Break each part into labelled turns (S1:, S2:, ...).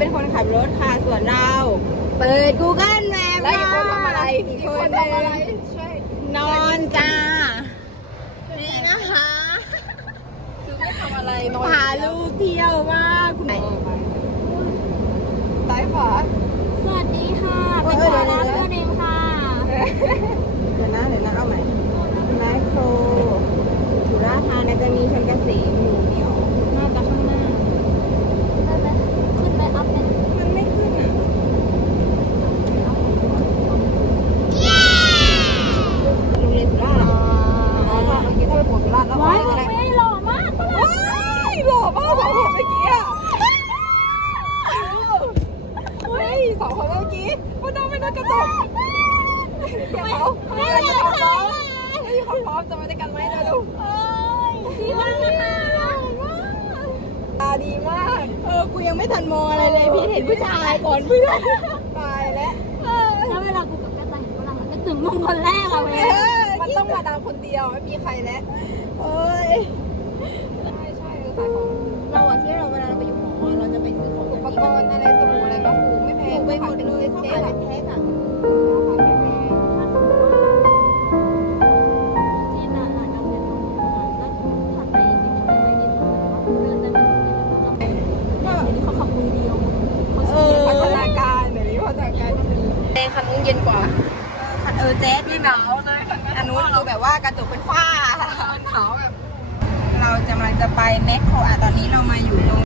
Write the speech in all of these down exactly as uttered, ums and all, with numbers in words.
S1: เป็นคนขับรถค่ะส่วนเราเปิด Google Map
S2: แล้วอีกคนทำอะไรอีกคนทำอะไรใช่
S1: นอนจ้านี่นะคะ
S2: คือไม่ทำอะไรนอน
S1: พาลูกเที่ยวมากคุณไหน
S2: ซ้ายขวา
S3: สวัสดีค่ะเป็นดาราเพื่อนเองค่ะ
S1: เดี๋ยวนะเดี๋ยวนะเอาใหม่แมคโครสุราษฎร์ธานีจะมีชนเกษมอยู่เดียวน่าจะข้างหน้า
S3: ได้ไหมขึ้นไปอัพไหม
S1: มันไม่ขึ้นอ่ะโรงเรียนสุราษฎร์อ๋อเมื่อกี้ถ้าไปโผล่สุราษฎร์แล้ว
S3: ว้าย
S1: ก็
S3: ไม่
S1: ได้
S3: หล่อมากก็เลย
S1: หล่อมากสองคนเมื่อกี้อ่ะ
S2: เฮ้ยสองคนเมื่อกี้ว่าน้องไม่น่ากระจกเดี๋ยวเขาไม่ได้จะพร้อมไม่มีความพร้อมจะมาด้วยกันไหมนะลูก
S3: พี่ว่างนะคะ
S2: ตาดีมาก
S1: เออกูยังไม่ทันมองอะไรเลยพี่เห็นผู้ชายก่อนเพื่อน
S2: ตายแล้ว
S3: แล้วเวลากูกับกระต่ายเห็นฝรั่งมันก็ถึงมึงคนแรกอะเว้ย
S2: มันต้องมาดามคนเดียวไม่มีใครแล้ว
S1: เอ้ย
S2: ใช่ใช่ขายของ
S1: เราอะที่เราเวลาเราไปอยู่หอเราจะไปซื้อของ
S2: อุปกรณ์อะไรสบู่อะไรก็ถูกไม่แพ
S1: ถู
S2: ง
S1: กไปหมด
S2: เป็น
S1: เลย
S2: เซ็ต
S1: เขา
S2: ๆ
S1: ขาย
S2: อะ
S1: เป็นแพ็คอะ
S2: ไม่แพง
S3: ถ้าสมมติว่าที่ร้านร้านกาแฟของมึงอะแล้วถัดไปอีกนิดนึงไปไหนนิดนึงนะคะกูเดินได้ไม่ถึงนิดนึงแล้วก็เดี๋ยวนี้เขาขับมือเดียวเขา
S1: เอ
S3: เสี
S1: อย
S2: พัฒนาการเดี๋ยวนี้พัฒนาการนิดนึงเองคันนู้นเย็นกว่า
S1: คันเออเจ๊ที่หนาว
S2: เลยคัน
S1: อันนู้นคือแบบว่ากระจกเป็นฝ้า
S2: หนาวแบบ
S1: เราจะกำลังจะไปแมคโครอ่ะตอนนี้เรามาอยู่ตรง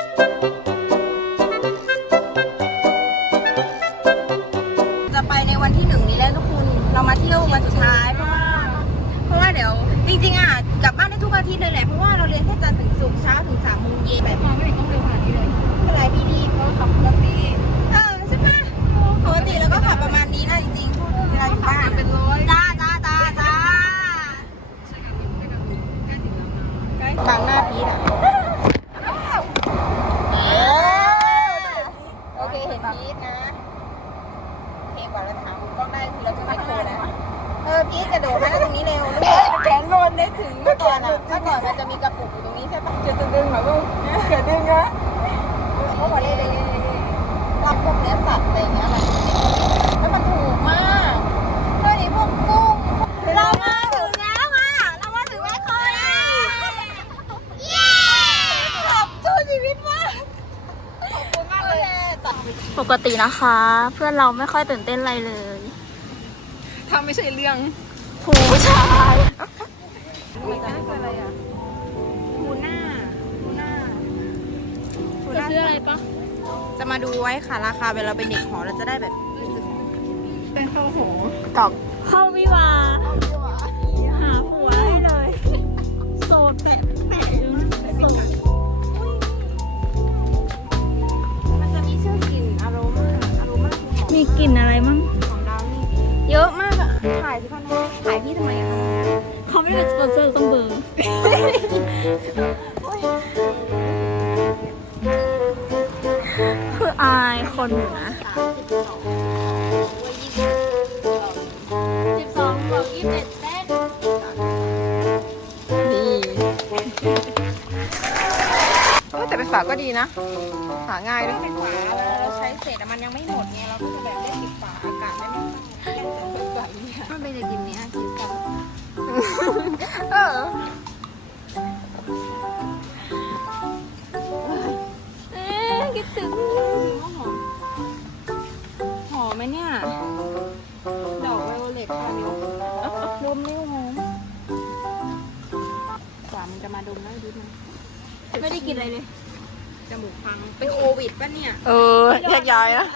S1: จะไปในวันที่หนึ่งนี้แล้วทุกคนเรามาเที่ยววันสุดท้ายเพราะว่าเพราะว่าเดี๋ยวจริงๆอ่ะกลับบ้านได้ทุกอาทิตย์เลยแหละเพราะว่าเราเรียนแค่จันทร์ถึงศุกร์เช้าถึงสามโมงเย็นแบบ
S3: มาไม่ได้ต้องเร็วขนาดนี้เลย
S1: ไม่เป็นไรพี่ดี
S2: ก็ขับปกติ
S1: เออใช่ปะปกติแล้วก็ขับประมาณนี้นะจริงๆพวกเวลาอยู่บ้าน
S2: เป็นร้อย
S1: จ้าจ้าจ้าจ้า
S2: ใช่กันใช่กันใกล้ถึงแล้วนะใกล้
S1: บางหน้าพีดอ่ะโอเคเห็นพีดนะโอเคกว่าเราถามกล้องได้คือเราจะไม่โคนะเออพีดกระโดดมาแล้วตรงนี้เร็วแขนโดนได้ถึงเมื่อก่อนอ่ะเมื่อก่อนมันจะมีกระปุกอยู่ตรงนี้ใช่ปะ
S2: จะจะดึงเหรอลูกจะดึงนะ
S1: เขาบอกเลยเลยรับพวกเนื้อสัตว์อะไรอย่างเงี้ยมันแล้วมันถูกมากเฮ้ยพวกกุ้งเรามาถึงแล้วอ่ะเรามาถึงแม่คอยเย้ขอบชูชีวิตมากขอบคุณมากเลยต่อ
S3: ปกตินะคะ เพื่อนเราไม่ค่อยตื่นเต้นอะไรเลย
S2: ถ้าไม่ใช่เรื่อง
S3: ผู้ชาย
S2: นี่น่าคืออะไรอ่ะ
S1: ทูน่าทูน่าทู
S3: จะ
S1: น่า
S3: ซื้ออะไรปะ
S1: จะมาดูไว้ค่ะราคาเวลาเราเป็นเด็กหอเราจะได้แบบรู้สึก
S2: เป็นข้าวหอม
S1: ตอบ
S3: เข้าวิวาหาผัวให้เลยโสดแต่แต่โสด
S1: มันจะมีชื่อกลิ่นอารมาอารมาคือหอม
S3: มีกลิ่นอะไรมั่ง
S1: ของดาวนี่เยอะมากอะถ่ายสิคะน้องถ่ายพี่ทำไมอะคะ
S3: เขาไม่ได้เป็นสปอนเซอร์ต้องเบอร์คืออายคนอยู่นะ
S1: สามสิบสองด้วยยี่สิบ
S3: สิบสองบวกยี่สิบเอ็ดเต้น
S2: นี่แต่เป็นฝาก็ดีนะหาง่ายด้วย
S1: เป็นฝาเวลาเราใช้เสร็จอะมันยังไม่หมดไงเราก็จะแบบได้ปิดฝาอากาศได้ไม่เข้าแค่จะเปิดฝาเนี่ยมันเป็นอย่างนี้คิดซะ
S2: เออ
S3: เอ๊ะคิดถึง
S1: หอมหอมไหมเนี่ยดอกไวโอเลตค่ะนิ้วดมนิ้วหอมกว่ามันจะมาดมแล้วดิมัน
S3: ไม่ได้กินอะไรเลย
S1: จมูกพังเป็นโควิดป่ะเนี่ย
S2: เออแยกย้ายนะ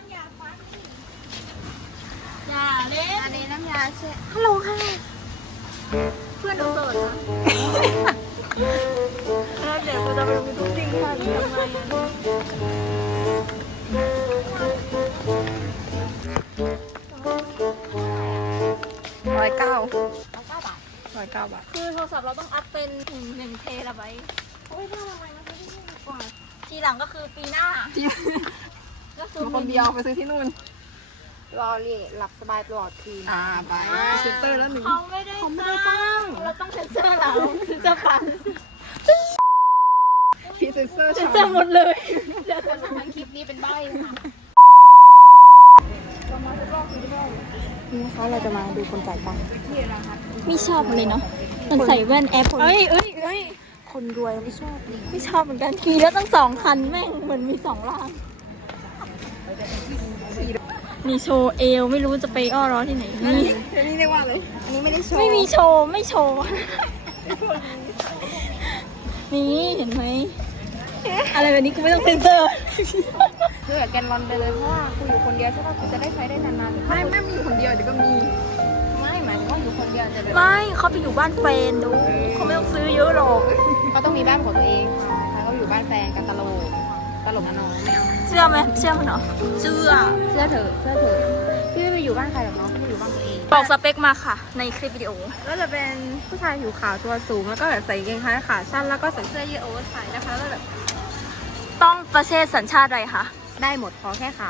S3: อย่าเล่น
S1: อันนี้น้ำยาเช็ด
S3: ฮัลโหลค่ะ เพื่อนดูโสดนะ
S2: เดี๋ยวกูจะไปดูทุกสิ่งค่ะทำไม ร้อยเก้า
S3: เก้าบาท
S2: ร้อยเก้าบาท
S3: คือโทรศัพท์เราต้องอัพเป็นหนึ่งหนึ่งเทละไว้โอ้ยน่าทำไมมันไม่ได้ดีกว่าทีหลังก็คือปีหน้า ก็คือ
S2: คนเดียวไปซื้อที่นู่น
S1: รอเรียหลับสบายตลอดคืน
S2: อ่าไปเซ็นเตอร์แล้วหนึ่ง
S3: เขาไม่ได้จ้างเราต้องเซ็นเซอร์เราถึงจะฟัง
S2: พิเซ็นเซอร์
S3: เซ็นเซอร์หมดเลย
S1: ทั้งคลิปนี้เป็นใบ้ค่ะ
S2: นี่นะคะเราจะมาดูคนจ่ายตังค์
S3: ไม่ชอบเลยเนาะมันใส่แว่นแอปเอ้ยเอ้ยเอ้ย
S2: คนรวยไม่ชอบ
S3: ไม่ชอบเหมือนกันขี่แล้วตั้งสองคันแม่งเหมือนมีสองล่างมีโชว์เอวไม่รู้จะไปอ้อร้อที่ไหนนี่
S2: อันนี้เรียกว่าอะไรอันนี้ไม่ได้โชว์
S3: ไม่มีโชว์ไม่โชว์ นี่เห็นไหมอะไรแบบนี้กูไม่ต้องเซ็นเซอร์
S1: ซื้อแบบแกนลอนไปเลยเพราะว่ากูอยู่คนเดียวใช่ป่ะกูจะได้ใช้ได้นานๆ
S2: ไม่ไม่มีอยู่คนเดียวเดี๋ยวก็มี
S1: ไม่หมายถึงว่าอยู่คนเดียวจะแบบ
S3: ไม่เขาไปอยู่บ้านแฟนดูเขาไม่ต้องซื้อเยอะหรอก
S1: เขาต้องมีบ้านของตัวเองเขาก็อยู่บ้านแฟนกันตลกตลกนะน้องไม่เอา
S3: เชื่อไหมเชื่อมันเหรอเชื่อ
S1: เสื้อเถอะเสื้อเถอะพี่ไม่ไปอยู่บ้านใครหรอกน้องพี่ไปอยู่บ้านตัวเอง
S3: บอกสเปคมาค่ะ ในคลิปวิดีโอ
S1: ก็จะเป็นผู้ชายผิวขาวตัวสูงแล้วก็แบบใส่กางเกงขาขาสั้นแล้วก็ใส่เสื้อยืดโอเวอร์ไซส์นะคะแล้วแบบ
S3: ต้องประเทศสัญชาติอะไรคะ
S1: ได้หมดขอแค่ขาว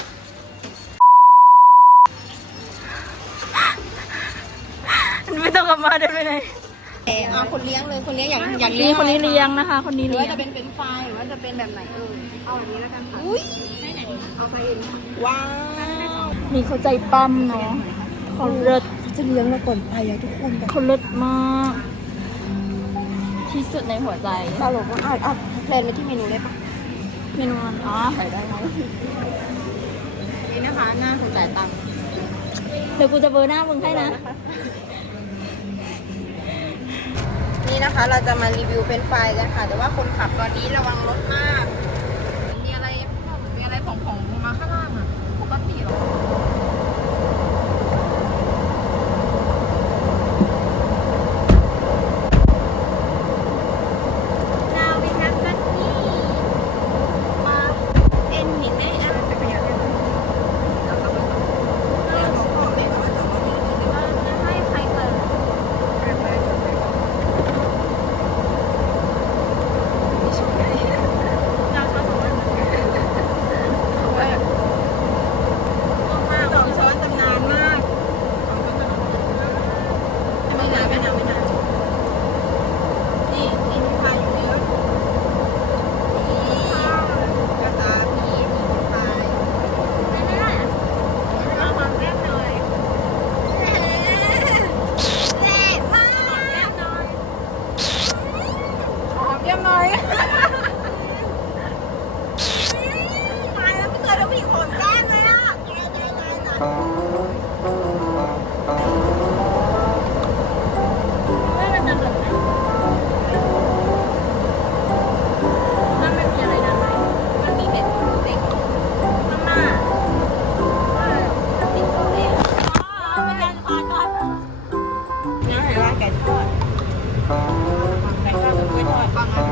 S3: ไม่ต้องกลับมาได้ไหมเนี่ย
S1: เออเอาคนเลี้ยงเลยคนเลี้ยงอย่างอย่าง
S3: นี่คนนี้เลี้ยงนะคะ คนนี้
S1: หรือ
S3: เลี้ย
S1: ว่าง จะเป็นเป็นไฟล์หรือว่าจะเป็นแบบไหนเออเอาแบบนี้แล้วกันค่ะอุ้ยเอาไซส์อื่นว้าว
S3: มีเขาใจปั้มเนาะเขาเลิศ
S2: จะเลี้ยงมาก่อนไปอะทุกคนแบบ
S3: เขาเลิศมากที่สุดในหัวใจ
S2: ตลกมากอ่ะอ่ะแพลนไปที่เมนูได้ปะ
S3: เมนูมันอ๋อใส่ได้ไหม
S1: นี่นะคะหน้าคนจ่ายตังค์
S3: เดี๋ยวกูจะเบอร์หน้ามึงให้นะ
S1: นี่นะคะเราจะมารีวิวเป็นไฟล์กันค่ะ แต่ว่าคนขับตอนนี้ระวังรถมาก มีอะไรมีอะไรของๆมาข้างล่างอ่ะปกติหรอ
S3: Now we have Sunny มาเอ็นเห็นไหมอ่ะ
S2: จะขยันเลย
S3: ให้ใครเปิดเราชอบสองวัน
S1: สองช้อนตำนานมากไม่นานไม่นานไม่นานนี่นี่มีพายอยู่ในรถนี่กระตาผีมีพาย
S3: ไม่ได้อะเอาหอมแก้มหน่อยแรงมากหอมแก้มหน่อย
S1: หอมเยี่ยมหน่อย
S3: ตายแล้วไม่เคยโดนผู้หญิงหอมแก้มเลยอ่ะตายตายตายตายไม่มันจะหลุดไหมมันไม่มีอะไรดังไหม
S1: มันมีเม็ดเต็ม
S3: ข้างหน้าติดโซ่เองอ๋อเป็นการขอโทษ
S1: นะเห็นว่าไก่ทอดไก่ทอดกับกล้วยทอดบางอัน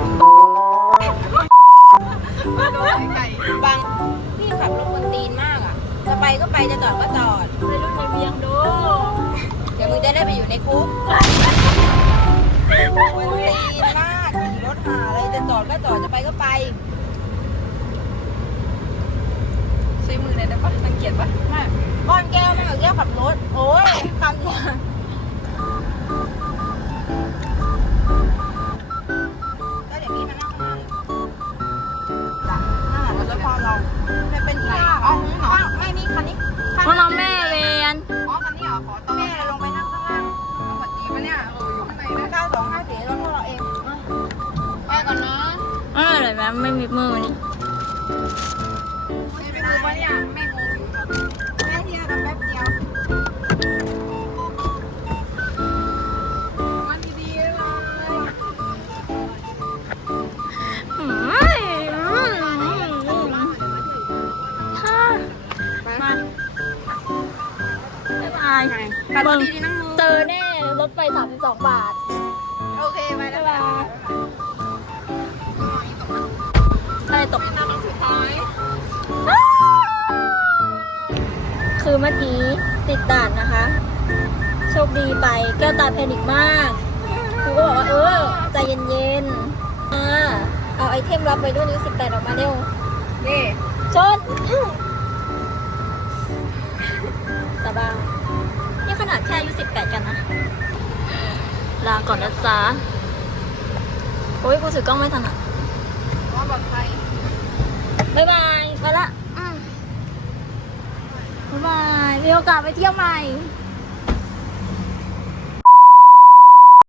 S1: ไก่บางพี่ขับรถบนตีนมากอ่ะ จะไปก็ไปจะจอดก็จอด
S3: ไปรุ่นในเวียงดู
S1: เดี๋ยวมึงจะได้ไปอยู่ในคุกบนตีนมากขี่รถหาอะไรจะจอดก็จอดจะไปก็ไปใช้มือเลยได้ปะรังเกียจปะไม่ก้อนแก้วไม่เอาแก้วขับรถโอ้ยคำเนี่ยก็เดี๋ยวพี่มานั่งข้างหน้าเลยจ้ะนั่งหลังรถพ่อเราไม่เป็นไรอ๋อไม่นี่คันนี้
S3: เพราะน้องแม่เรียน
S1: อ๋อคันนี้เหรอขอต่อแม่ลงไปนั่งข้างล่างสวัสดีปะเนี่ยโอ้ยอยู่ข้างในนะเก้าสองห้าสี่รถพวกเราเองไปก่อนนะ
S3: เออเลยแม่ไม่มีมือนี่
S1: ไม่รู้ปะเนี่ยไม่งงอยู่แค่เที่ยวกันแป๊บเดียวมันดีๆเลย
S3: อืมถ้า
S1: มา
S3: บ๊ายบาย
S1: ขับรถดีๆนั่งมือ
S3: เจอแน่รถไฟสามสิบสองบาท
S1: โอเคไปแล้วบ๊ายบาย
S3: อะไรตก
S1: น้ำสุดท้าย
S3: คือเมื่อกี้ติดด่านนะคะ โชคดีไปแก้วตาแพนิคมากครูก็บอกว่าเออใจเย็นๆอ่าเอาไอเทมรับไปด้วยนิ้วสิบแปดออกมาเร็ว
S1: นี่
S3: ชนตาบ้างนี่ขนาดแค่อายุสิบแปดกันนะ ลาก่อนนะจ๊ะโอ้ยกูถือกล้องไม่ถนัด
S2: ว่าปลอดภัย
S3: บ๊ายบาย ไปละอ่ะบ๊ายบาย มีโอกาสไปเที่ยวใหม่